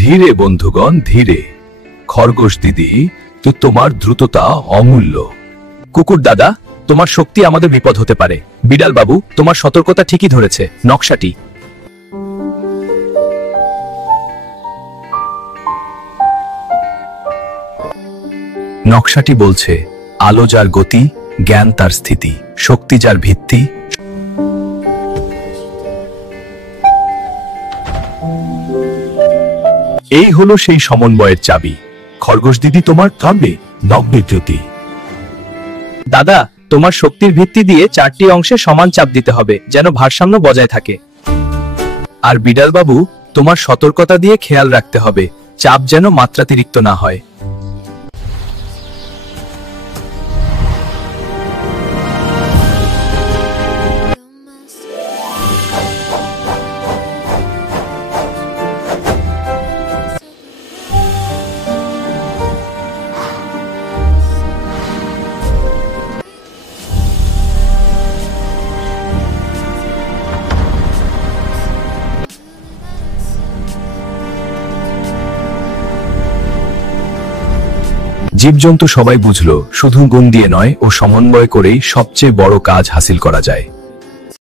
ধীরে বন্ধুগণ, ধীরে। খরগোশ দিদি, তো তোমার দ্রুততা অমূল্য। কুকুর দাদা, তোমার শক্তি আমাদের বিপদ হতে পারে। বিড়াল বাবু, তোমার সতর্কতা ঠিকই ধরেছে। নকশাটি। নকশাটি বলছে, আলো যার গতি, জ্ঞান তার স্থিতি, শক্তি যার ভিত্তি। এই হলো সেই সমন্বয়ের চাবি। খরগোশ দিদি, তোমার থামবে নগ্নজ্যোতি। দাদা, তোমার শক্তির ভিত্তি দিয়ে 4টি অংশে সমান চাপ দিতে হবে, যেন ভারসাম্য বজায় থাকে। আর বিড়াল বাবু, তোমার সতর্কতা দিয়ে খেয়াল রাখতে হবে, চাপ যেন মাত্রাতিরিক্ত না হয়। জীবজন্তু সবাই বুঝলো, শুধু গুণ দিয়ে নয়, ও সমন্বয় করেই সবচেয়ে বড় কাজ হাসিল করা যায়।